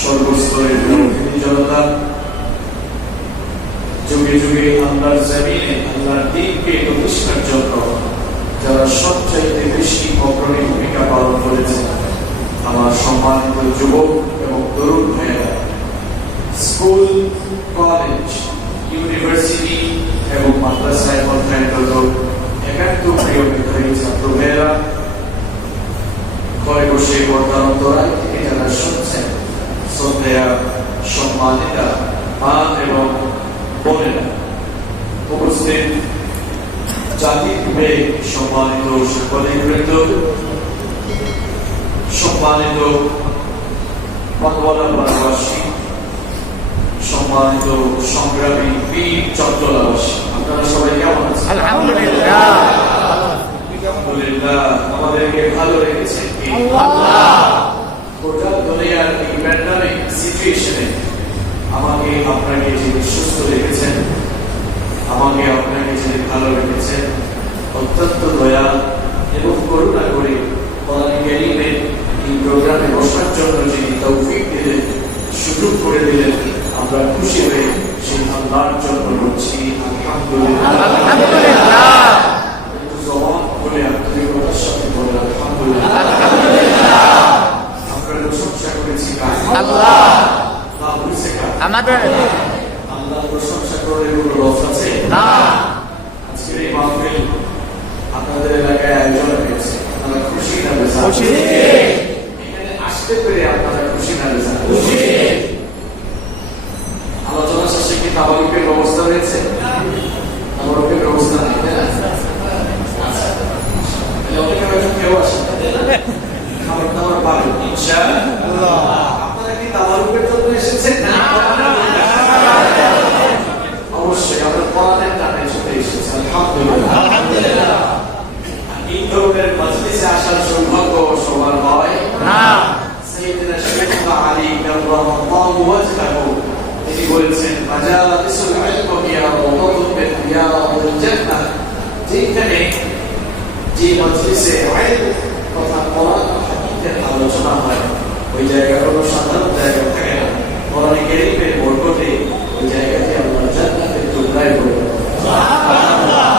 সর্বস্তরের জনতা, যুগে যুগে আল্লাহর জমিনে আল্লাহর দ্বীনকে প্রতিষ্ঠার জন্য যারা সবচাইতে বেশি অগ্রণী ভূমিকা পালন করেছে, আমার সম্মানিত যুবক এবং তরুণ ভাইয়েরা, স্কুল, কলেজ, ইউনিভার্সিটি এবং মাদ্রাসায় অধ্যয়নরত একান্ত প্রিয় মেধাবী ছাত্র ভাইয়েরা, ঘরে বসে পর্দার অন্তরাল থেকে যারা শুনছেন, শ্রদ্ধেয়া সম্মানিতা মা এবং বোনেরা, উপস্থিত জাতির বিবেক সম্মানিত সাংবাদিকবৃন্দ, সম্মানিত বাংলাবাসী, সম্মানিত সংগ্রামী বীর চট্টলাবাসী, আপনারা সবাই কেমন আছেন? আলহামদুলিল্লাহ। আলহামদুলিল্লাহ। আমাদেরকে ভালো রেখেছেন কি আল্লাহ? গোটা দুনিয়ার এই প্যান্ডেমিক সিচুয়েশনে আমাকে আপনাকে যিনি সুস্থ রেখেছেন, আমাকে আপনাকে যিনি ভালো রেখেছেন, অত্যন্ত দয়া এবং করুণা করে কোরআনে কারীমের এই প্রোগ্রামে বসার জন্য যিনি তৌফিক দিলেন, সুযোগ করে দিলেন, আমরা খুশি হয়ে সেই আল্লাহর জন্য বলছি আলহামদুলিল্লাহ। আলহামদুলিল্লাহ। একটু জবান বলে আন্তরিকতার সাথে বলে আলহামদুলিল্লাহ। আমরা প্রশংসা করেছি আল্লাহ। না বলছে আমাদের আল্লাহ প্রশংসা করে কোনো লস আছে না। আজকের এই মাহফিল আপনাদের এলাকায় আয়োজন হয়েছে, আপনারা খুশি না বেজার? খুশি। এখানে আসতে পেরে আপনারা খুশি না বেজার? খুশি। আলোচনা শেষে কি তাবারুকের ব্যবস্থা হয়েছে? তাবারুকের ব্যবস্থা নেই, তাই না? আচ্ছা, অনেকে হয়তো কেউ আসে খাবার দাবার পাবেন ইনশাআল্লাহ। আপনারা কি তাবারুকের জন্য এসেছেন? অবশ্যই আমরা কোরআনের টানে ছুটে এসেছি আলহামদুলিল্লাহ। আলহামদুলিল্লাহ। এই ধরনের মজলিসে আসার সৌভাগ্য সবার হয় না। সাইয়েদনা শেখ আলী কাররামাল্লাহু ওয়াজহাহু তিনি বলেছেন, মাজালিসুল ইলম হিয়া রাওদাতুন মিন রিয়াদিল জান্নাহ, যেখানে যে মজলিসে ইলম তথা কোরআন ও হাদিসের আলোচনা হয়, ওই জায়গা কোনো সাধারণ জায়গা থাকে না। কোরআনে কারীমের বরকতে ওই জায়গাতে আল্লাহ জান্নাতের টুকরায় ভরে দেন। সুবহানাল্লাহ।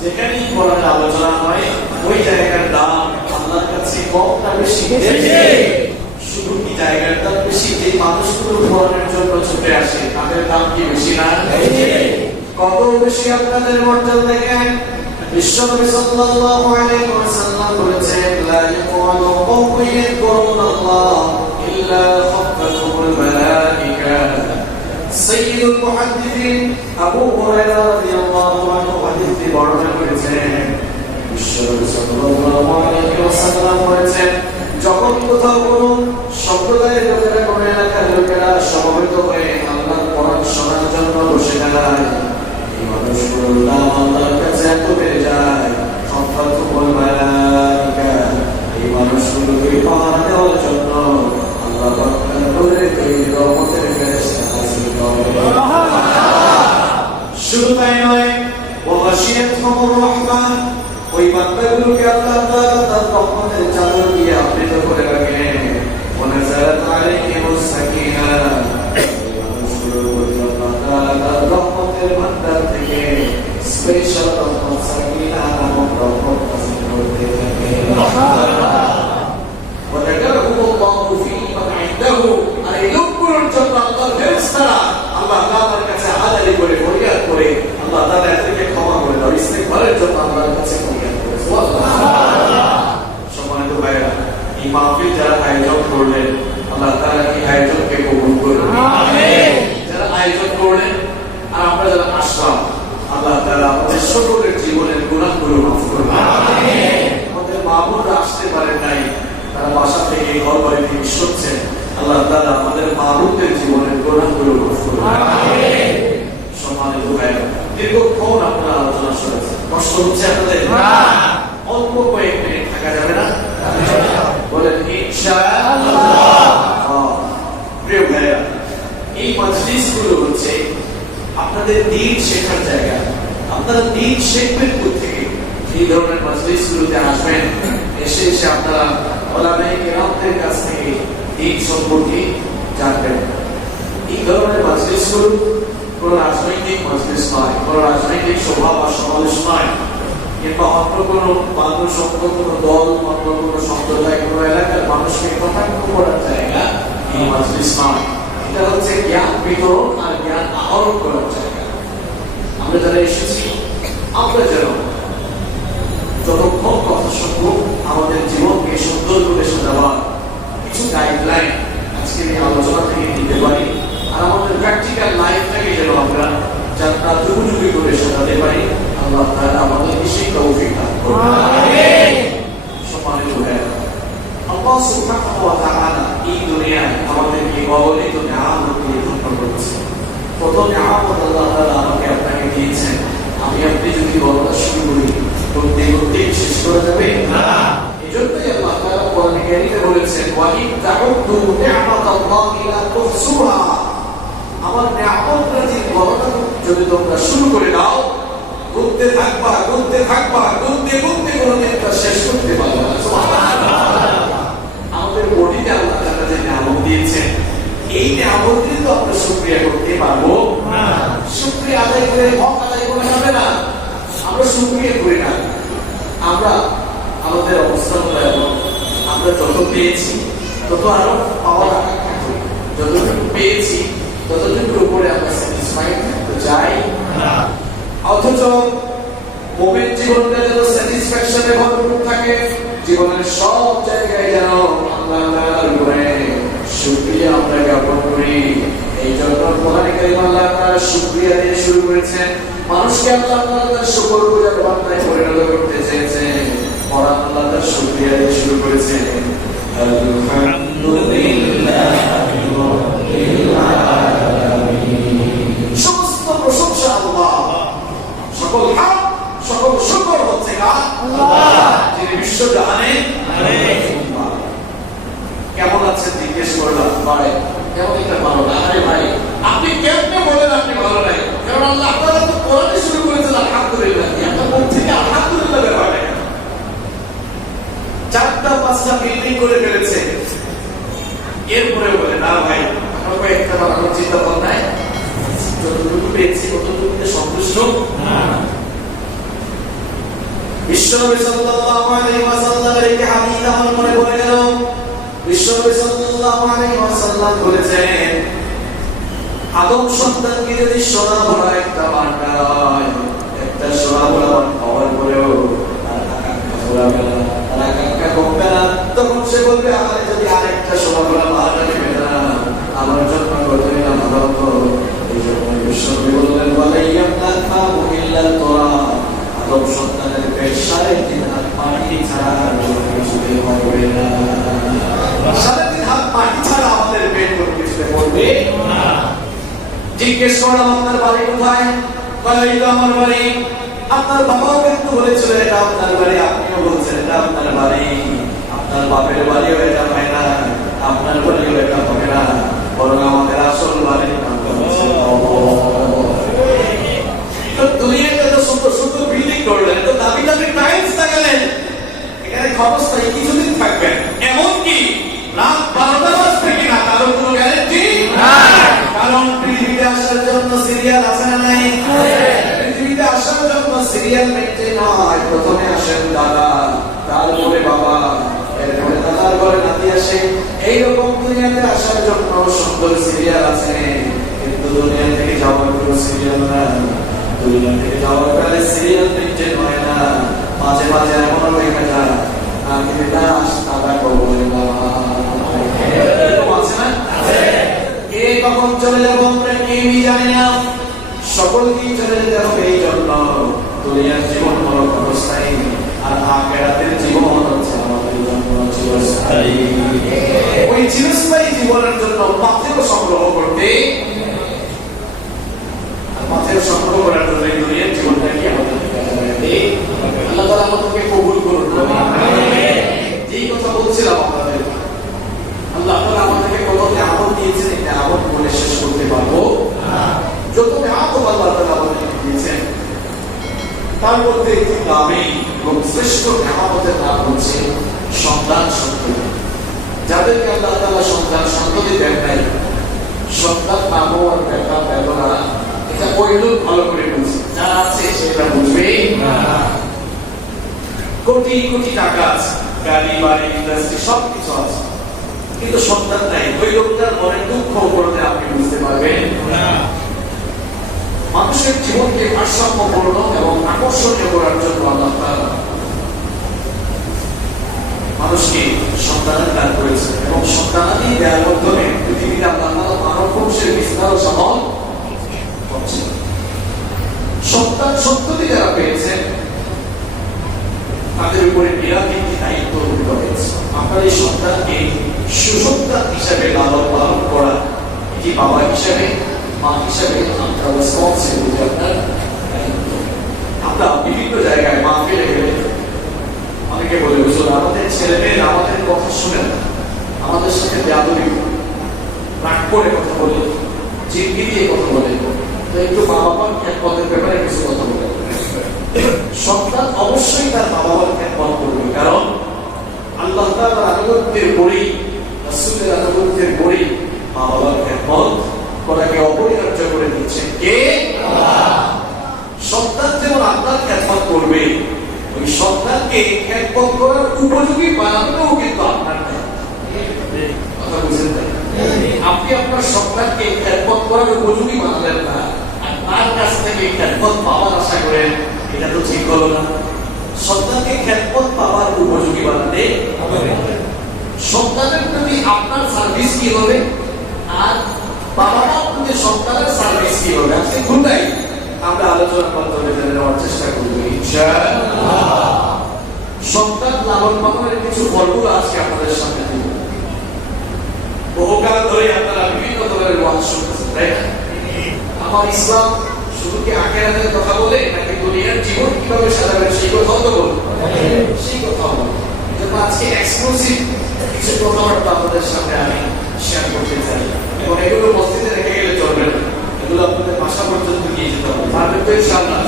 যেখানেই কোরআনের আলোচনা হয় ওই জায়গার দাম আল্লাহর কাছে কম না বেশি? শুধু কি জায়গার দাম বেশি, যে মানুষগুলো কোরআনের জন্য ছুটে আসে তাদের দাম কি বেশি না? কত বেশি আপনাদের মর্যাদা দেখেন। বিশ্বনবী সাল্লাল্লাহু আলাইহি ওয়াসাল্লাম বলেছেন, লা ইয়াকুলু কওমুন ইয়াকুরুনাল্লাহ ইল্লা খাফাতুহুল মালাইকা। সাইয়্যিদুল মুহাদ্দিসিন আবু হুরায়রা রাদিয়াল্লাহু আনহু হাদিসটি বর্ণনা করেছেন। বিশ্বনবী সাল্লাল্লাহু আলাইহি ওয়াসাল্লাম বলেছেন, যখন কোথাও কোনো সম্প্রদায়ের লোকেরা, কোনো এলাকার লোকেরা সমবেত হয়ে আল্লাহর কোরআন শোনার জন্য বসে দাঁড়ায়, এই মানুষগুলোর নাম আল্লাহর কাছে এত বেড়ে যায়, খাফাতুহুল মালাইকা, এই মানুষগুলোকে পাহারা দেওয়ার জন্য আল্লাহ পাক তার নূরের তৈরি রহমতের ফেরেশতা নাযিল করেন। শুধু তাই নয়, ওয়া গাশিয়াতুহুর রাহমাহ, ওই বান্দাগুলোকে আল্লাহ তাআলা তার রহমতের চাদর দিয়ে আবৃত করে রাখেন। ওয়া নাযালাত আলাইহিমুস সাকিনাহ, এই মানুষগুলোর প্রতি আল্লাহ তাআলা তার রহমতের ভান্ডার থেকে স্পেশাল রহমত সাকিনাহ নামক রহমত নাযিল করতে থাকেন। ওয়া যাকারহুমুল্লাহু ফী মান ইনদাহু, আর এই লোকগুলোর জন্য আল্লাহর ফেরেশতারা আল্লাহ তাআলার কাছে আদালি করে ফরিয়াদ করে আল্লাহ তাআলা এদেরকে ক্ষমা করে দাও, ইস্তিগফারের জন্য আল্লাহর কাছে ফরিয়াদ করে। সুবহানাল্লাহ। সম্মানিত ভাইরা, এই মাহফিল যারা আয়োজন করলেন আল্লাহ তাআলা এই আয়োজনকে কবুল করুন। আমিন। যারা আয়োজন করলেন আর আমরা যারা আসলাম, আল্লাহ তাআলা আমাদের সকলের জীবনের গুনাহগুলো মাফ করুন। আমিন। আমাদের মা-বোনরা আসতে পারেন নাই, তারা বাসা থেকে ঘর বাড়ি থেকে শুনছেন, আল্লাহ তাআলা আমাদের মা-বোনদের জীবনের গুনাহগুলো মাফ করুন। আমিন। সম্মানিত ভাইরা, দীর্ঘক্ষণ আপনারা আলোচনা শুনেছেন, কষ্ট হচ্ছে আপনাদের? না। অল্প কয়েক মিনিট থাকা যাবে না? বলেন ইনশাআল্লাহ। প্রিয় ভাইরা, এই মজলিসগুলো হচ্ছে আপনাদের দ্বীন শেখার জায়গা। আপনারা দ্বীন শিখবেন কোত্থেকে? এই ধরনের মজলিসগুলোতে আসবেন, এসে আপনারা ওলামায়ে কেরামদের কাছ থেকে দ্বীন সম্পর্কে মজলিসগুলো কোনো রাজনৈতিক মজলিস নয়, কোনো রাজনৈতিক সভা বা সমাবেশ নয়, কিংবা অন্য কোনো মানুষ, অন্য কোনো দল, অন্য কোনো সম্প্রদায়, কোনো এলাকার মানুষকে কটাক্ষ করার জায়গা এই মজলিস নয়। এটা হচ্ছে জ্ঞান বিতরণ আর জ্ঞান আহরণ করার জায়গা। আমরা যারা এসেছি, আমরা যেন যতক্ষণ কথা শুনবো আমাদের জীবনকে সুন্দর করে সাজাবার কিছু গাইডলাইন আজকের এই আলোচনা থেকে দিতে পারি, আর আমাদের প্র্যাকটিক্যাল লাইফটাকে যেন আমরা যাত্রা যুগযুগি করে সাজাতে পারি। আল্লাহ তাআলা আমাদেরকে সেই তৌফিক দান করুন। আমিন। সম্মানিত ভাইরা, আল্লাহ সুবহানাহু ওয়া তাআলা এই দুনিয়ায় আমাদেরকে অগণিত নিয়ামত দিয়ে ধন্য করেছেন। কত নিয়ামত আল্লাহ তাআলা আমাকে আপনাকে দিয়েছেন, আমি আপনি যদি বলাটা শুরু করি করতে করতে শেষ করা যাবে না। এজন্যই আল্লাহ তাআলা কোরআনে কারীমে বলেছেন, ওয়া ইন তাউদ্দু নি'মাতাল্লাহি লা তুহসুহা, আমার নিয়ামতের গণনা যদি তোমরা শুরু করে দাও, গুনতে থাকবা গুনতে থাকবা, গুনতে গুনতে কোনদিন তা শেষ করতে পারবে না। সুবহানাল্লাহ। আমাদের বডিতে আল্লাহ তাআলা যে নিয়ামত দিয়েছেন, এই নিয়ামতের তো আমরা শুকরিয়া করতে পারবো না। শুকরিয়া আদায় করে হক আদায় করা যাবে না। আমরা শুকরিয়া করি না, আমরা আমাদের অবস্থা এমন, আমরা যত পেয়েছি তত আরো পাওয়ার আকাঙ্ক্ষা করি, যতটুকু পেয়েছি ততটুকুর উপরে আমরা স্যাটিসফাইড থাকতে চাই না। অথচ মুমিন জীবনটা যেন স্যাটিসফ্যাকশনে ভরপুর থাকে, জীবনের সব জায়গায় যেন আল্লাহ তাআলার উপরে শুকরিয়া আমরা জ্ঞাপন করি। এই জন্য কোরআনে কারীমে আল্লাহ তাআলা শুকরিয়া দিয়ে শুরু করেছেন। মানুষকে আল্লাহ তাআলা তার শুকরগুজার বান্দায় পরিণত করতে চেয়েছেন। কোরআন আল্লাহ তার শুকরিয়া দিয়ে শুরু করেছেন, আলহামদুলিল্লাহি রাব্বিল আলামিন। সমস্ত প্রশংসা আল্লাহ, সকল হামদ, সকল শুকর হচ্ছে কার? আল্লাহ, যিনি বিশ্বজাহানের মালিক। কেমন আছেন জিজ্ঞেস করলাম, ভাই কেমন এটা ভালো না? আরে ভাই আপনি কেমনে বলেন আপনি ভালো নাই? কারণ আল্লাহ আপনারা তো কোরআনে শুরু করেছেন আলহামদুলিল্লাহ, আপনার মুখ থেকে আলহামদুলিল্লাহ বের হয় না। 4টা-5টা বিল্ডিং করে ফেলেছে, এরপরে বলে না ভাই আপনার কয়েকটা বানানোর চিন্তা ভাবনা নাই, যতটুকু পেয়েছি ততটুকুতে সন্তুষ্ট না। বিশ্বনবী সাল্লাল্লাহু আলাইহি ওয়াসাল্লামের একটি হাদিস আমার মনে পড়ে গেল। বিশ্বনবী সাল্লাল্লাহু আলাইহি ওয়াসাল্লাম বলেছেন, আদম সন্তানকে যদি সোনা ভরা একটা মার্কা হয়, একটা সোনা ভরা হওয়ার পরেও তার আকাঙ্ক্ষা ফুরাবে না, তার আকাঙ্ক্ষা কমবে না, তখন সে বলবে আমার যদি আরেকটা সোনা ভরা মার্কা নেবে না, আমার জন্য করবে না ভালো হতো। এই জন্য বিশ্বনবী বললেন, ওয়ালাইয়ামনা ফাহু ইল্লা তোরা, আদম সন্তানের পেট 3.5 হাত মাটি ছাড়া আর কিছুই হবে না। 3.5 হাত মাটি ছাড়া আমাদের পেট কোনো কিছুতে পড়বে না। জিজ্ঞেস করলাম আপনার বাড়ি কোথায়? বলে এই তো আমার বাড়ি। আপনার বাবাও কিন্তু বলেছিল এটা আপনার বাড়ি, আপনিও বলছেন এটা আপনার বাড়ি। আপনার বাপের বাড়িও এটা হয় না, আপনার বাড়িও এটা হবে না, বরং আমাদের আসল বাড়ির নাম হচ্ছে দুনিয়াতে তো সুন্দর সুন্দর বিল্ডিং করলেন, তো দামি দামি টাইলস লাগালেন, এখানে ক্ষমতায় কিছুদিন থাকবেন, এমনকি রাত 12টা বাজবে কিনা তারও কোনো গ্যারান্টি নাই। কারণ পৃথিবীতে আসার জন্য সিরিয়াল আছে না নাই? পৃথিবীতে আসার জন্য সিরিয়াল মেনটেন হয়। প্রথমে আসেন দাদা, তারপরে বাবা, এরপরে দাদার পরে নাতি আসে। এইরকম দুনিয়াতে আসার জন্য সুন্দর সিরিয়াল আছে, কিন্তু দুনিয়া থেকে যাওয়ার কোনো সিরিয়াল নাই। দুনিয়া থেকে যাওয়ার পরে সিরিয়াল মেনটেন হয় না। মাঝে মাঝে এমনও দেখা যায় নাতির লাশ দাদা কবরে আছে না? কে কখন চলে যাবো আমরা কেউই জানি না, সকলকেই চলে যেতে হবে। এই জন্য দুনিয়ার জীবন হলো ক্ষণস্থায়ী, আর আখিরাতের জীবন হচ্ছে আমাদের জন্য চিরস্থায়ী। ওই চিরস্থায়ী জীবনের জন্য পাথেয় সংগ্রহ করতে, আর পাথেয় সংগ্রহ করার জন্য এই দুনিয়ার জীবনটা কি আমাদের আল্লাহ তাআলা আমাদেরকে কবুল করুন। যেই কথা বলছিলাম আপনাদের, আল্লাহ তাআলা আমাদেরকে কত নিয়ামত দিয়েছেন, এই নিয়ামত বলে শেষ করতে পারবো না। যত নিয়ামত আল্লাহ তাআলা আমাদেরকে দিয়েছেন, তার মধ্যে একটি দামি এবং শ্রেষ্ঠ নিয়ামতের নাম হচ্ছে সন্তান সন্ততি। যাদেরকে আল্লাহ তাআলা সন্তান সন্ততি দেন নাই, সন্তান নামও আর দেখা পেল কোটি কোটি টাকা আছে, গাড়ি বাড়ি ইন্ডাস্ট্রি সবকিছু আছে, কিন্তু সন্তান নাই, ওই লোকটার মনের দুঃখ করতে আপনি বুঝতে পারবেন না। মানুষের জীবনকে ভারসাম্যপূর্ণ এবং আকর্ষণীয় করার জন্য আল্লাহ তাআলা মানুষকে সন্তানের দান করেছেন এবং সন্তানাদি দেওয়ার মাধ্যমে পৃথিবীতে আল্লাহ তাআলা মানব বংশের বিস্তার ও সফল করছেন। সন্তান সন্ততি যারা পেয়েছেন তাদের উপরে নিরাপত্তি দায়িত্ব রয়েছে। আপনার এই সন্তানকে সুসন্তান হিসাবে লালন পালন করা, এটি বাবা হিসাবে মা হিসাবে আপনার রেসপন্সিবিলিটি, আপনার দায়িত্ব। আমরা বিভিন্ন জায়গায় মাহফিলে গেলে অনেকে বলে, হুজুর আমাদের ছেলে মেয়েরা আমাদের কথা শুনেন, আমাদের সাথে বেয়াদবি রাগ করে কথা বলে, জিদ্দি দিয়ে কথা বলে, তো একটু মা বাবার খ্যাতমতের ব্যাপারে কিছু কথা বলে। সন্তান অবশ্যই তার মা বাবার খ্যাতমত করবে, কারণ আল্লাহ তাআলার আনুগত্যের পরেই, রাসূলের আনুগত্যের পরেই মা বাবার খ্যাতমত করাকে অপরিহার্য করে দিচ্ছেন কে? আল্লাহ। সন্তান যেমন আপনার খ্যাতমত করবে, ওই সন্তানকে খ্যাতমত করার উপযোগী বানানোও কিন্তু আপনার কথা বুঝেন না। আপনি আপনার সন্তানকে খ্যাতমত করার উপযোগী বানালেন না, আর তার কাছ থেকে খ্যাতমত পাওয়ার আশা করেন, এটা তো ঠিক হলো না। সন্তানকে খ্যাতমত পাওয়ার উপযোগী বানাতে হবে। সন্তানের প্রতি আপনার সার্ভিস কি হবে, আর বাবা মার প্রতি সন্তানের সার্ভিস কি হবে, আজকে কোনটাই আমরা আলোচনার মাধ্যমে জেনে নেওয়ার চেষ্টা করব ইনশাআল্লাহ। সন্তান লালন পালনের কিছু ফর্মুলা আজকে আপনাদের সামনে দিব। বহুকাল ধরে আপনারা বিভিন্ন ধরনের ওয়াজ শুনতেছেন, তাই না? আমার ইসলাম শুধু কি আখিরাতের কথা বলে, নাকি দুনিয়ার জীবন কিভাবে সাজাবেন সেই কথাও তো বলে? সেই কথাও বলে। এজন্য আজকে এক্সক্লুসিভ কিছু কথাবার্তা আপনাদের সামনে আমি শেয়ার করতে চাই, এবং এগুলো মসজিদে রেখে গেলে চলবে না, এগুলো আপনাদের বাসা পর্যন্ত নিয়ে যেতে হবে। পারবেন তো ইনশাআল্লাহ?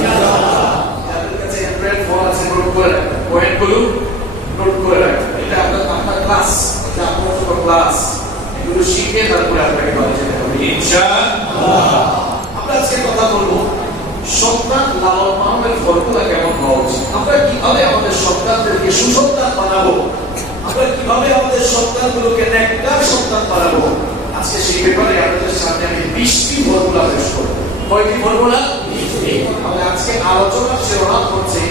যাদের কাছে অ্যান্ড্রয়েড ফোন আছে, নোট করে রাখবেন, পয়েন্টগুলো নোট করে রাখবেন। এটা আপনার ক্লাস, এটা আপনার জন্য ক্লাস। এগুলো শিখে তারপরে আপনাকে বাড়ি যেতে হবে ইনশাআল্লাহ। আমরা আজকে কথা বলবো সন্তান লালন পালনের ফর্মুলা কেমন হওয়া উচিত। আমরা কিভাবে আমাদের সন্তানদেরকে সুসন্তান বানাবো, আমরা কিভাবে আমাদের সন্তানগুলোকে নেককার সন্তান বানাবো, আজকে সেই ব্যাপারে আপনাদের সামনে আমি 20টি ফর্মুলা পেশ করব। কয়টি ফর্মুলা? 20টি। আমরা আজকে আলোচনার শিরোনাম হচ্ছে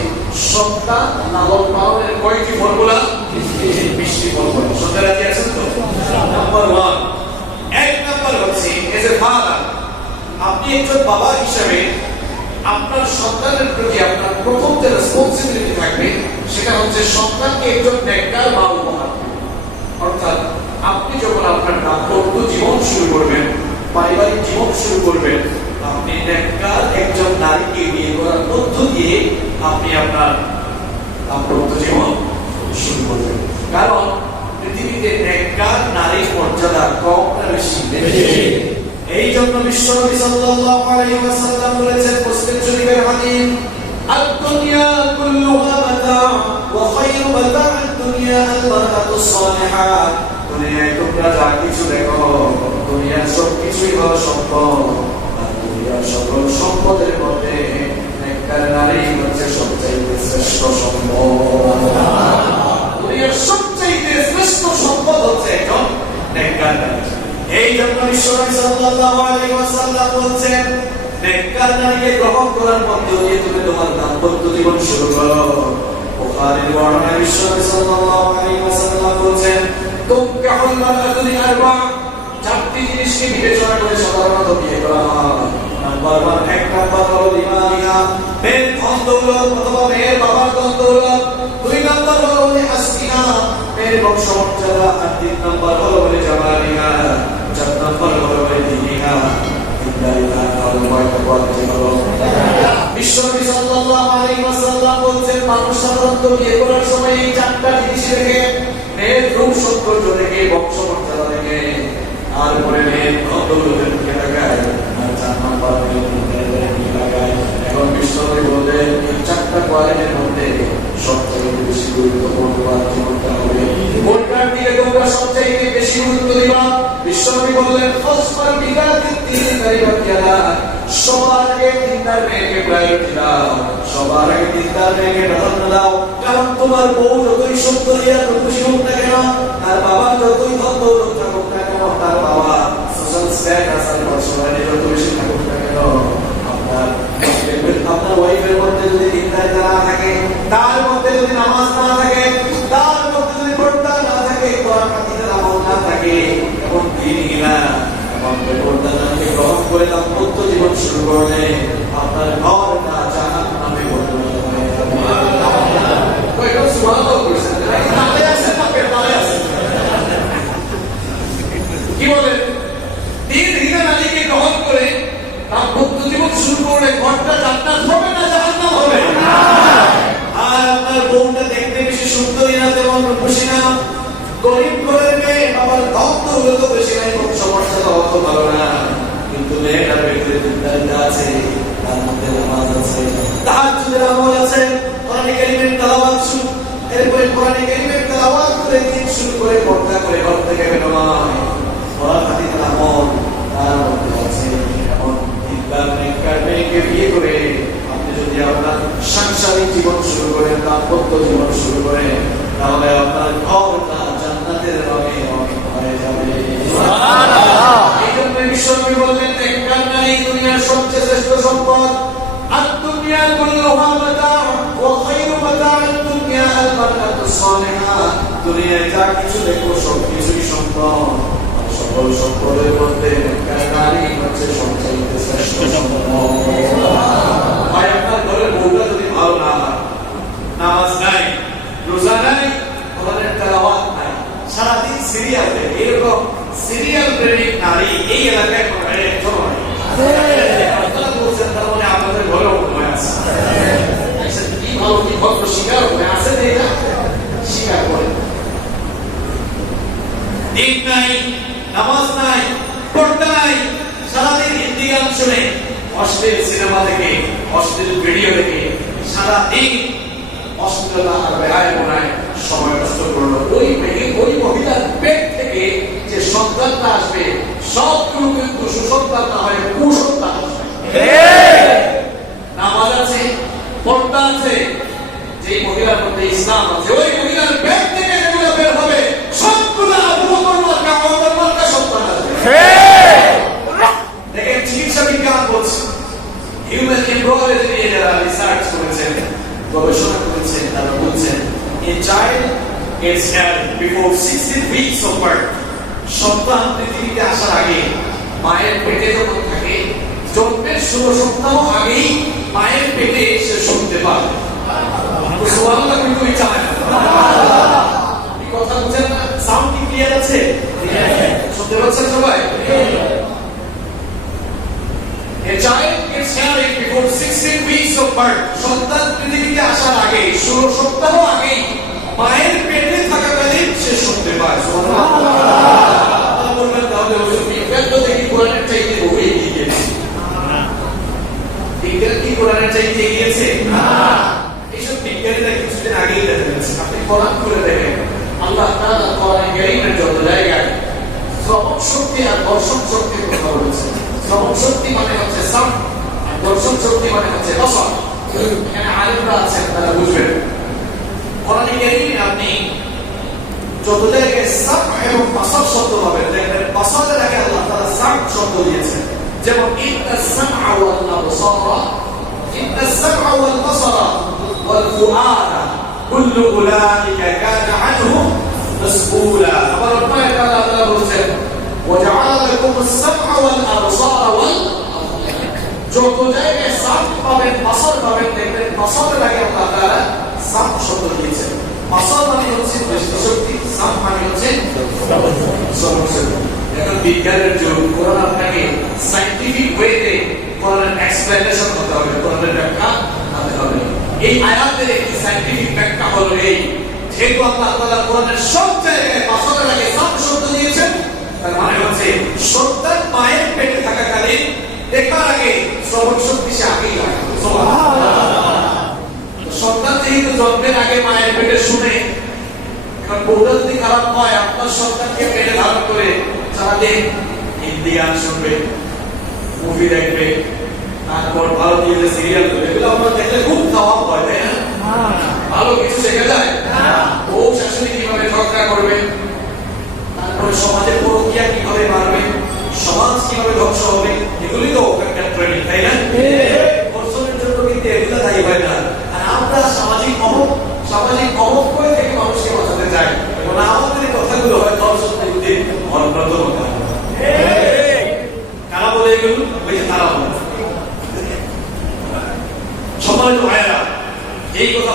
সন্তান লালন পালনের কয়টি ফর্মুলা? 20টি ফর্মুলা। শুনতে রাজি আছেন তো? নাম্বার 1, এক নাম্বার হচ্ছে এজ এ ফাদার, আপনি একজন বাবা হিসেবে আপনার সন্তানের প্রতি আপনার প্রথম যে রেসপন্সিবিলিটি থাকবে সেটা হচ্ছে সন্তানকে একজন নেককার মা উপহার দেবেন। অর্থাৎ আপনি যখন আপনার দাম্পত্য জীবন শুরু করবেন, পারিবারিক জীবন শুরু করবেন, আপনি নেককার একজন নারীকে বিয়ে করার মধ্য দিয়ে আপনি আপনার দাম্পত্য জীবন শুরু করবেন। কারণ পৃথিবীতে নেককার নারীর মর্যাদা কম না বেশি? এই জন্য বিশ্বনবী সাল্লাল্লাহু আলাইহি ওয়াসাল্লাম বলেছেন মুসলিম শরীফের হাদিস, আদ-দুনিয়া কুল্লুহা মাতা' ওয়া খায়রু মাতা'আদ দুনিয়া আল-মারআতুস সালিহা। দুনিয়ায় তোমরা যা কিছু দেখো, দুনিয়ার সব কিছুই হলো সম্পদ, আর দুনিয়ার সকল সম্পদের মধ্যে নেককার নারী হচ্ছে সবচেয়ে শ্রেষ্ঠ সম্পদ। দুনিয়ার সবচেয়ে শ্রেষ্ঠ সম্পদ হচ্ছে একজন নেককার নারী। এই জন্য বিশ্বনবী সাল্লাল্লাহু আলাইহি ওয়াসাল্লাম বলেছেন, নেককার নারীকে গ্রহণ করার মধ্য দিয়ে তুমি তোমার দাম্পত্য জীবন শুরু করো। বুখারীর বর্ণনায় বিশ্বনবী সাল্লাল্লাহু আলাইহি ওয়াসাল্লাম বলেছেন, তুনকাহুল মারআতু লিআরবা', চারটি জিনিসকে বিবেচনা করে সাধারণত বিয়ে করা হয়। নাম্বার 1, এক নাম্বার হলো লিমালিহা, মেয়ের ধন দৌলত অথবা মেয়ের বাবার ধন দৌলত। 2 নাম্বার হলো লিহাসনিহা, মেয়ের বংশমর্যাদা। আর 3 নাম্বার হলো জামালিহা, 4 নাম্বার হলো দীনিহা। বিশ্বনবী সাল্লাল্লাহু আলাইহি ওয়াসাল্লাম বলেছেন, মানুষ সাধারণত বিয়ে করার সময় এই 4টা জিনিস দেখে, মেয়ের রূপ সৌন্দর্য দেখে, বংশমর্যাদা দেখে, আর পরে মেয়ের ধন দৌলতের দিকে তাকায়, আর 4 নাম্বার লাগায়। এখন বিশ্বনবী বলেন, এই 4টা কোয়ালিটির মধ্যে সবচেয়ে বেশি গুরুত্বপূর্ণ কোনটা হবে, কোনটার দিকে তোমরা সবচেয়ে বেশি গুরুত্ব দিবা? বিশ্বনবী বললেন, ফাসফার বিদাতিত তিন তারিবাতিয়ালা, সবার আগে দিনদার মেয়েকে প্রায়োরিটি দাও, সবার আগে দিনদার মেয়েকে প্রাধান্য দাও। কারণ তোমার বউ যতই সুন্দরী আর রূপসী হোক না কেন, তার বাবা যতই ধন দৌলত থাকুক না কেন, তার বাবা সোশ্যাল স্ট্যাটাস আর বর্ষমানে যত বেশি থাকুক না কেন, আপনার ওয়াইফের মধ্যে যদি দিনদারিতা না থাকে, তার মধ্যে যদি নামাজ না থাকে, তার মধ্যে যদি পর্দা না থাকে, কোরআন হাদিসের আমল না থাকে, এবং দিনই না এবং পর্দা না থাকে, গ্রহণ করে দাম্পত্য জীবন শুরু করলে আপনার ঘরটা জাহান্নামে পরিণত হয়ে যাবে। কয়টা সুবহানাল্লাহ বলছেন? তালে আছেন না পেটালে আছেন? কি বলেন? দিনহীন নারীকে গ্রহণ করে দাম্পত্য জীবন শুরু করলে ঘরটা জান্নাত হবে না জাহান্নাম হবে? আর আপনার বউটা দেখতে বেশি সুন্দরী না, তেমন খুশি না, গরিব ঘরের মেয়ে, আবার ধন দৌলত বেশি নাই, খুব সমস্যা তো অত ভালো না, কিন্তু মেয়েটার ভিতরে দিনদারিতা আছে, তার মধ্যে নামাজ আছে, তাহাজ্জুদের আমল আছে, কোরআনে কারীমের তেলাওয়াত শুরু, এরপরে কোরআনে কারীমের তেলাওয়াত করে দিন শুরু করে পর্দা করে ঘর থেকে বের হয়, কোরআন হাদিসের আমল তার মধ্যে আছে। এখন দিনদার মেয়েকে বিয়ে করে আপনি যদি আপনার সাংসারিক জীবন শুরু করেন, দাম্পত্য জীবন শুরু করেন, তাহলে আপনার ঘরটা জান্নাতের রঙে রঙে হয়ে যাবে। সুবহানাল্লাহ। এই জন্য বিশ্বনবী বললেন, নেককার নারী দুনিয়ার সবচেয়ে শ্রেষ্ঠ সম্পদ। আদ-দুনিয়া কুল্লুহা মাতা' ওয়া খায়রু মাতা'আদ দুনিয়া আল-মারআতুস সালিহা। দুনিয়ায় যা কিছু দেখো সবকিছুই সম্পদ, সকল সম্পদের মধ্যে নেককার নারী হচ্ছে সবচেয়ে শ্রেষ্ঠ সম্পদ। ভাই, আপনার ঘরের বউটা যদি ভালো না হয়, নামাজ নাই, রোজা নাই, কোরআনের তেলাওয়াত নাই, সারাদিন সিরিয়াল দেখে, এরকম সিরিয়াল প্রেমিক নারী এই এলাকায় কোনো একজন নাই। আপনারা বলছেন তার মানে আপনাদের ঘরেও মনে আছে। কি ভালো কি ভদ্র স্বীকার হয়ে আছে যে এটা স্বীকার করে। দিন নাই, নামাজ নাই, পর্দা নাই, সারাদিন হিন্দি গান শুনে, অশ্লীল সিনেমা দেখে, অশ্লীল ভিডিও দেখে, সারাদিন অশ্লীলতা আর ব্যয়ায় সময় নষ্ট করলো। ওই মহিলার পেট থেকে যে সন্তানটা আসবে সবগুলো কিন্তু সুসন্তান না হয় কুসন্তান আসবে। নামাজ আছে, পর্দা আছে, যে মহিলার মধ্যে ইসলাম আছে, ওই মহিলার পেট থেকে যেগুলো বের হবে সবগুলো আবু বকর মার্কা, ওমর মার্কা সন্তান আসবে। দেখেন, চিকিৎসা বিজ্ঞান বলছে, হিউম্যান এমব্রিওলজি নিয়ে যারা রিসার্চ করেছেন, গবেষণা করেছেন, তারা বলছেন a child gets born before 16 weeks of birth. সন্তান পৃথিবীতে আসার আগে মায়ের পেটে যখন থাকে, জন্মের 16 সপ্তাহ আগেই মায়ের পেটে সে শুনতে পারে। সুবহানাল্লাহ, কিন্তু ইচ্ছা হয় এই কথা বুঝেন না? সাউন্ড কি ক্লিয়ার আছে? শুনতে পাচ্ছেন সবাই? A child gets born before 16 weeks of birth. সন্তান পৃথিবীতে আসার আগে 16 সপ্তাহ আগে মায়ের পেটে থাকাকালীন সে শুনতে পায়। সুবহানাল্লাহ। আল্লাহ বলেন, তাহলে ওই বিজ্ঞান তো দেখি কোরআনের চাইতে বহু এগিয়ে গিয়েছে। বিজ্ঞান কি কোরআনের চাইতে এগিয়েছে? না। এইসব বিজ্ঞানীরা কিছুদিন আগেই দেখা যাচ্ছে। আপনি কোরআন খুলে দেখেন, আল্লাহ তাআলা কোরআনে কারীমের যত জায়গায় শ্রবণ শক্তি আর দর্শন শক্তির কথা বলেছেন। শ্রবণ শক্তি মানে হচ্ছে সাউন্ড, আর দর্শন শক্তি মানে হচ্ছে বসর। এখানে আলেমরা আছেন, তারা বুঝবেন। কোরআনে কারীমে আপনি যত জায়গায় সাম এবং বসর শব্দ পাবেন, দেখবেন বসরের আগে আল্লাহ তাআলা সাম শব্দ দিয়েছেন। যেমন ইন্নাস সামআ ওয়াল আবসারা, ইন্নাস সামআ ওয়াল বসরা ওয়াল ফুআদা কুল্লু উলাইকা কানা আনহু মাসউলা। আবার রব্বানা তাআলা বলেছেন, وجعل لكم السمع والابصار যত জায়গায় সাম পাবেন, বসর পাবেন, দেখবেন বসরের আগে আল্লাহ তাআলা সাম শব্দ দিয়েছেন। বসর মানে হচ্ছে দৃষ্টিশক্তি, সাম মানে হচ্ছে শ্রবণ শক্তি। এখন বিজ্ঞানের যুগ, কোরআন আপনাকে সায়েন্টিফিক ওয়েতে কোরআনের এক্সপ্লেনেশন করতে হবে, কোরআনের ব্যাখ্যা করতে হবে। এই আয়াতের একটি সায়েন্টিফিক ব্যাখ্যা হলো এই, যেহেতু আল্লাহ তাআলা কোরআনের সব জায়গায় বসরের আগে সাম শব্দ দিয়েছেন, তার মানে হচ্ছে সন্তান মায়ের পেটে থাকাকালীন দেখার আগে শ্রবণ শক্তি সে আগেই লাগে। সন্তান যেহেতু জন্মের আগে মায়ের পেটে শুনে, এখন বউটা যদি খারাপ হয়, আপনার সন্তানকে পেটে ধারণ করে সারাদিন হিন্দি গান শুনবে, মুভি দেখবে, তারপর ভারতীয় যে সিরিয়াল এগুলো আমরা দেখলে খুব খাওয়া হয়, তাই না? ভালো কিছু শেখা যায়। বউ শাশুড়ি কিভাবে ঝগড়া করবে, তারপরে সমাজে পরকীয়া কিভাবে মারবে, সমাজ কিভাবে ধ্বংস হবে, এগুলি তো একটা ট্রেনিং, তাই না? বর্ষণের জন্য কিন্তু এগুলো দায়ী হয় না। আর আমরা সামাজিক অবক্ষয় থেকে মানুষকে বাঁচাতে চাই, এবং আমাদের কথাগুলো হয় দর্শক বিরুদ্ধে অনব্রত কথা। কারা বলে এগুলো? ওই যে তারা বলে। সম্মানিত ভাইয়েরা, যেই কথা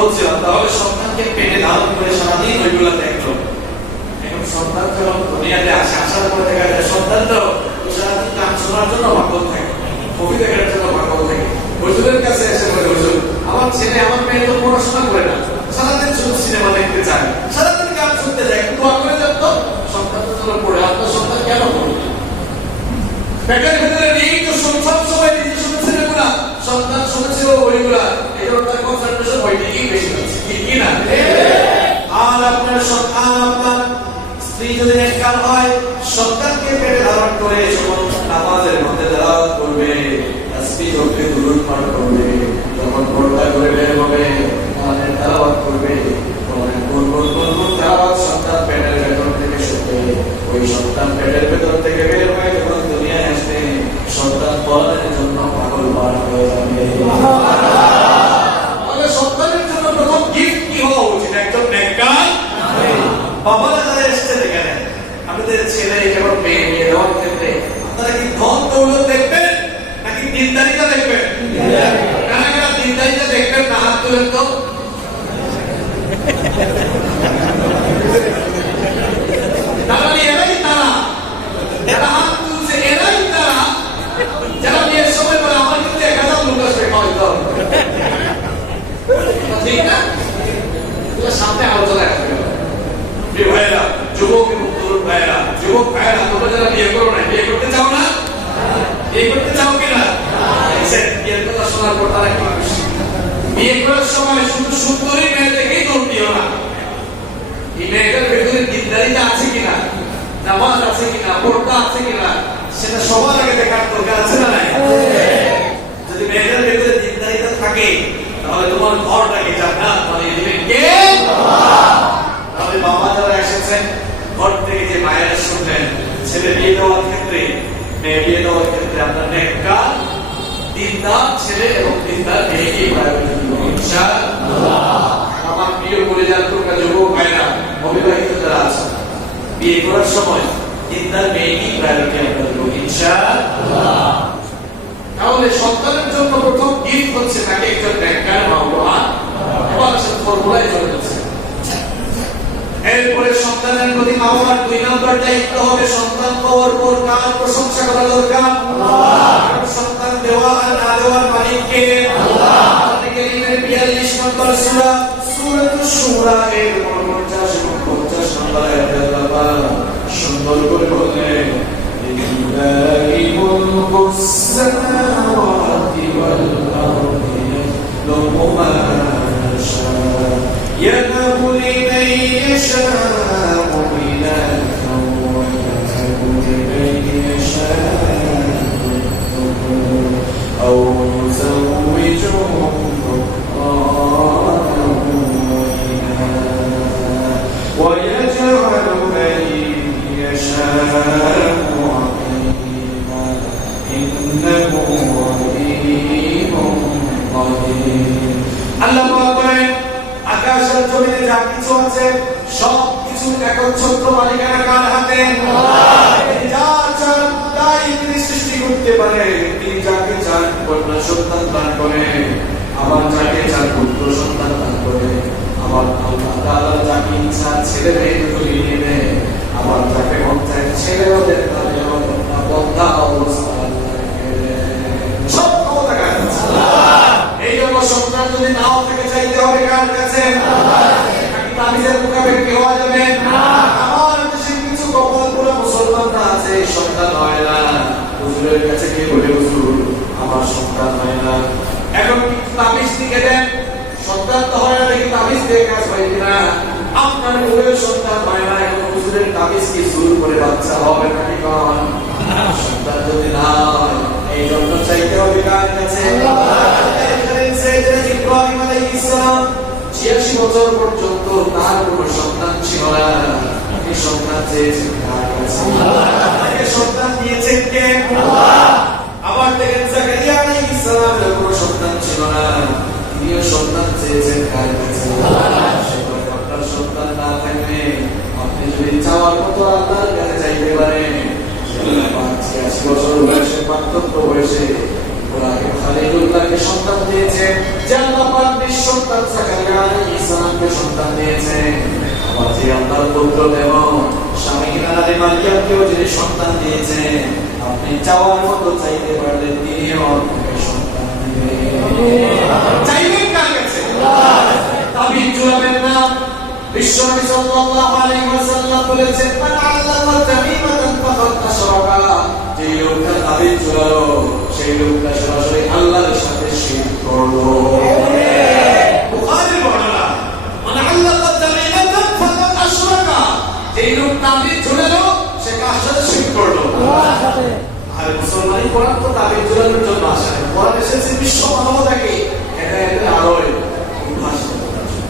বলছিলাম, তাহলে সন্তানকে পেটে ধারণ করে সারাদিন ওইগুলো দেখলো। এখন সন্তান যখন দুনিয়াতে আসে, আসার পরে দেখা যায় সন্তান তো সারাদিন গান শোনার জন্য পাগল থাকে, মুভি দেখার জন্য পাগল থাকে। হুজুরের কাছে এসে বলে, হুজুর আমার ছেলে আমার মেয়ে তো পড়াশোনা করে না, সারাদিন শুধু সিনেমা দেখতে চায়, সারাদিন গান শুনতে যায়, একটু দোয়া করে যান তো সন্তান তো চলো পড়ে। আপনার সন্তান কেন পড়বে? পেটের ভেতরে নেই তো সব সময় নিজে শুনেছেন এগুলা, সন্তান শুনেছিল ওইগুলা, এই জন্য তার কনসেন্ট্রেশন ওইদিকেই বেশি হচ্ছে, কি না? আর আপনার সন্তান, আপনার স্ত্রী যদি নেককার হয়, সন্তানকে পেটে ধারণ করে যখন নামাজের মধ্যে তেলাওয়াত করবে, তাসবিহ করবে, দুরূদ পাঠ করবে, যখন পর্দা করে বের হবে, তাহলে তেলাওয়াত করবে, তেলাওয়াত সন্তান পেটের ভেতর থেকে শুনবে, ওই সন্তান পেটের ভেতর থেকে বের হয়ে যখন দুনিয়ায় আসবে, সন্তান পড়ানোর জন্য পাগল পার হয়ে যাবে। তাহলে সন্তানের জন্য প্রথম গিফট কি হওয়া উচিত? একজন নেককার বাবারা যারা এসেছে এখানে, আপনাদের ছেলে এবং মেয়ে বিয়ে দেওয়ার ক্ষেত্রে আপনারা কি ধন দৌলত দেখবেন নাকি দিনদারিতা দেখবেন? কারা কারা দিনদারিতা দেখবেন না হাত তুলেন তো? যারা হাত তুলছে এরাই তারা যারা বিয়ের সময় বলে আমার কিন্তু 1000 লোক আসবে খাওয়াইতে হবে, ঠিক না? সামনে আলোচনা আসবে। প্রিয় ভাইয়েরা, যুবক এবং তরুণ ভাইয়েরা, যুবক ভাইয়েরা, তোমরা যারা বিয়ে করো না, বিয়ে করতে চাও না? বিয়ে করতে চাও কিনা? বিয়ের কথা শোনার পর তারা কি খুশি। বিয়ে করার সময় শুধু সুন্দরী মেয়ে থেকেই দৌড় দিও না, এই মেয়েটার ভেতরে দিনদারিতা আছে কিনা, নামাজ আছে কিনা, পর্দা আছে কিনা, সেটা সবার আগে দেখার দরকার আছে না? নাই? যদি মেয়েটার ভেতরে দিনদারিতা থাকে, তাহলে তোমার ঘরটাকে জান্নাত বানিয়ে দিবেন কে? তাহলে বাবা যারা এসেছেন, ঘর থেকে যে মায়েরা শুনলেন, ছেলে বিয়ে দেওয়ার ক্ষেত্রে, মেয়ে বিয়ে দেওয়ার ক্ষেত্রে আপনার নেককার দিনদার ছেলে এবং দিনদার মেয়েকে প্রায়োরিটি দিব ইনশাআল্লাহ। আমার প্রিয় পরিবার তোমরা যুবক ভাইরা, অবিবাহিত যারা আছেন, বিয়ে করার সময় দিনদার মেয়েকে প্রায়োরিটি আমরা দিব ইনশাআল্লাহ। তাহলে সন্তানের জন্য প্রথম গিফট হচ্ছে তাকে একজন নেককার মা বাবা এবার সে ফর্মুলায় চলে যাচ্ছে। এরপরে সন্তানের প্রতি মা বাবার 2 নম্বর দায়িত্ব হবে সন্তান পাওয়ার পর কার প্রশংসা করা দরকার? আল্লাহ। সন্তান দেওয়া আর না দেওয়ার মালিক কে? আল্লাহ। কারীমের 42 নম্বর সূরা সূরাতুশ শুরা এর 49 এবং 50 নম্বর আয়াতে আল্লাহ সুন্দর করে বলেন, লিল্লাহি মুলকুস সামাওয়াতি ওয়াল আরদি ইয়াখলুকু মা ইয়াশা ইয়াহবু লিমান ইয়াশা'উ ইনাসান ওয়া ইয়াহবু লিমান ইয়াশা'উ আও يزوجهم ذكرانا وإناثا ويجعل من يشاء عقيما إنه عليم قدير। আল্লাহ বলেন, আকাশের জমিনে যা কিছু আছে সব কিছু একচ্ছত্র মালিকানা কার হাতে? আল্লাহ। যা চান তাই তিনি সৃষ্টি করতে পারে, তিনি যাকে চান কন্যা সন্তান দান করে, আবার যাকে চান পুত্র সন্তান দান করে, আবার আল্লাহ তাআলা যাকে ইচ্ছা ছেলে মেয়ে তুলিয়ে দেয়, আবার যাকে মন চায় ছেলেও দেন, তাহলে বন্ধা অবস্থা সব ক্ষমতা কার কাছে? আল্লাহ। এই জন্য সন্তান যদি নাও থেকে চাইতে হবে কার কাছে? আল্লাহ। তাবিজের মোকাবেলা কি হওয়া যাবে না? আমার দেশে কিছু কপাল পোড়া মুসলমানরা আছে, সন্তান হয় না, হুজুরের কাছে গিয়ে বলে, হুজুর আমার সন্তান হয় না, এখন কিছু তাবিজ লিখে দেন, সন্তান তো হয় না, দেখি তাবিজ দিয়ে কাজ হয় কিনা। আপনার হুজুরের সন্তান হয় না, এখন হুজুরের তাবিজ কি জোর করে বাচ্চা হবে নাকি? সন্তান যদি না চাওয়ার মতো আল্লাহর কাছে চাইতে পারেন। 86 বছর বয়সে, 72 বয়সে ইব্রাহিম খলিলুল্লাহকে সন্তান দিয়েছেন, আল্লাহ পাক নিঃসন্তান যাকারিয়া আলাইহিস সালামকে সন্তান দিয়েছেন। আবার যে আল্লাহর পুত্র দেবন স্বামী নারী মারিয়ামকেও যিনি সন্তান দিয়েছেন, আপনি চাওয়ার মতো চাইতে পারলেন, তিনিও আপনাকে সন্তান দিবেন। চাইবেন কার কাছে? তাবিজ জুড়াবেন না। বিশ্বনবী সাল্লাল্লাহু আলাইহি ওয়াসাল্লাম বলেছেন, মান আল্লামা তামিমাতান ফাকাদ আশরাকা। যে লোকটা তাবিজ জুড়ালো, সেই লোকটা সরাসরি আল্লাহর সাথে শিরক করলো। বুখারীর বর্ণনা, মান আল্লামা তামিমাতান ফাকাদ আশরাকা। যে লোক তাবিজ জুড়ালো, সে কার সাথে শিরক করলো? আল্লাহর সাথে। আর মুসলমানি কোরআন তো তাবিজ জুড়ানোর জন্য আসে না। কোরআন এসেছে বিশ্ব মানবতাকে হেদায়েতের আলোয় উদ্ভাসিত করার জন্য।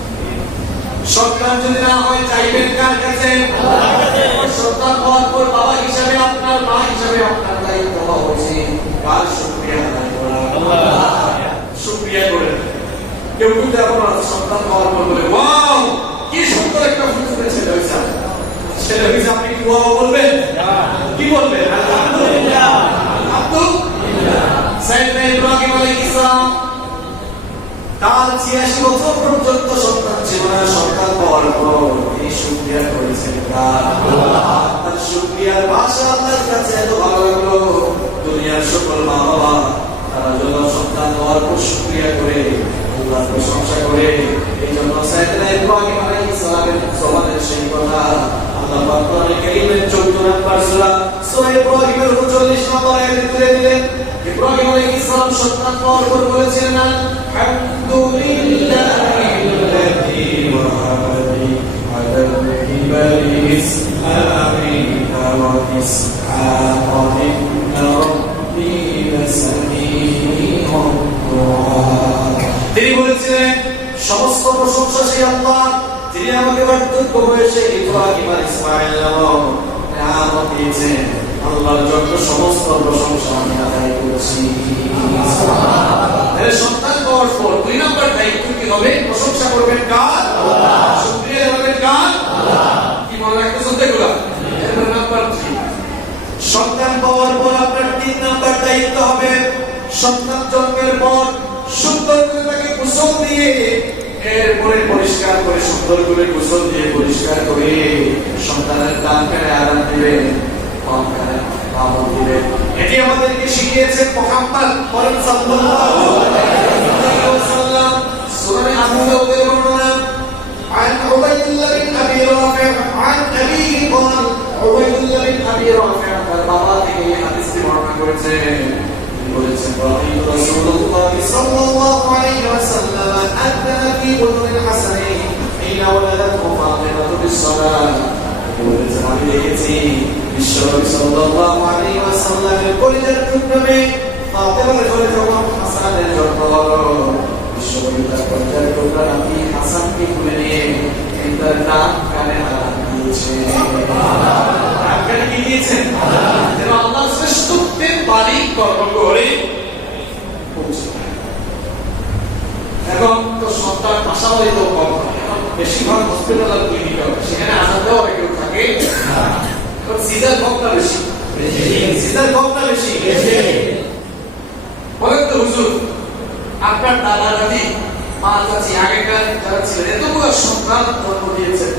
সন্তান যদি না হয় চাইবেন কার কাছে? আল্লাহর কাছে। সন্তান হওয়ার পর বাবা হিসাবে আপনার, মা হিসাবে আপনার দায়িত্ব হওয়া উচিত কার শুকরিয়া আদায় করা। আল্লাহ শুকরিয়া করেন। কেউ কিন্তু এখন সন্তান হওয়ার পর বলে, ওয়াও কি সুন্দর একটা ফুটফুটে ছেলে হয়েছে, ছেলে হয়েছে, আপনি কি ওয়াও বলবেন? কি বলবেন? আলহামদুলিল্লাহ। আলহামদুলিল্লাহ। সাইয়েদনা ইব্রাহিম আলাইহিস সালাম তার 86 বছর পর্যন্ত সন্তান ছিল না। সন্তান পাওয়ার পর তিনি শুকরিয়া করেছেন কার? আল্লাহ। তার শুকরিয়ার ভাষা আল্লাহর কাছে এত ভালো লাগলো, দুনিয়ার সকল মা বাবা তারা যখন সন্তান হওয়ার পর শুকরিয়া করে, আল্লাহর প্রশংসা করে। এই জন্য সাইয়েদনা ইব্রাহিম আলাইহিস সালামের জবানের সেই কথা আল্লাহ পাক কোরআনে কারীমের 14 নম্বর সূরা ইব্রাহিমের 39 নম্বর আয়াতে তুলে দিলেন। ইব্রাহিম আলাইহিস সালাম সন্তান পাওয়ার পর বলেছিলেন, আলহামদুলিল্লাহিল্লাযী ওয়াহাবানি আলাল কিবারি ইসমাঈলা ওয়া ইসহাqa ইন্না রাব্বী লাসামিউদ দুআ। তিনি বলেছিলেন, সমস্ত প্রশংসা সেই আল্লাহ যিনি আমাকে বার্ধক্য বয়সে ইব্রাহিম আর ইসমাঈল নামক নিয়ামত দিয়েছেন। আল্লাহর জন্য সমস্ত প্রশংসা আমি আদায় করছি। সন্তান পাওয়ার পর 2 নম্বর দায়িত্ব কি হবে? প্রশংসা করবেন কার? আল্লাহ। শুকরিয়া করবেন কার? আল্লাহ। কি মনে রাখতেছেন এগুলা? এর নাম্বার 3। সন্তান পাওয়ার পর আপনার 3 নম্বর দায়িত্ব হবে, সন্তান জন্মের পর সুন্দর করে তাকে গোসল দিয়ে, এরপরে পরিষ্কার করে, সুন্দর করে গোসল দিয়ে পরিষ্কার করে সন্তানের ডান কানে আরাম দিবেন, বাম কানে আমল দিবেন। এটি আমাদেরকে শিখিয়েছেন মুহাম্মদ সাল্লাল্লাহু আলাইহি ওয়াসাল্লাম। সূরা আবু দাউদের বর্ণনা, عن عبيد الله بن ابي رافع عن ابيه قال عبيد الله بن ابي رافع তার বাবা থেকে এই হাদিসটি বর্ণনা করেছেন। তিনি বলেছেন, রাসূলুল্লাহ সাল্লাল্লাহু আলাইহি ওয়াসাল্লাম আদনা ফি বুদুল হাসানাইন হিনা ওয়ালাদাতহু ফাতিমাতু বিস-সালাহ। বলেছেন, আমি দেখেছি বিশ্বনবী সাল্লাল্লাহু আলাইহি ওয়াসাল্লামের কলিজার টুকরা মেয়ে ফাতিমার ঘরে যখন হাসানের জন্ম হলো, বিশ্বনবী তার কলিজার টুকরা নাতি হাসানকে তুলে নিয়ে তার নাক কানে আরাম দিয়েছেন। নাক কানে কি দিয়েছেন? যেন আল্লাহর শ্রেষ্ঠত্বের বাণী কর্ম করে পৌঁছে। এখন তো সন্তান আশাবাদী তো কম, বেশিরভাগ হসপিটাল আর ক্লিনিক সেখানে আসান দেওয়া কেউ থাকে না। সিজার কমটা বেশি, সিজার কমটা বেশি। বলেন তো হুজুর, আপনার দাদা দাদি, মা চাচি আগেকার যারা ছিলেন এতগুলো সন্তান জন্ম দিয়েছেন,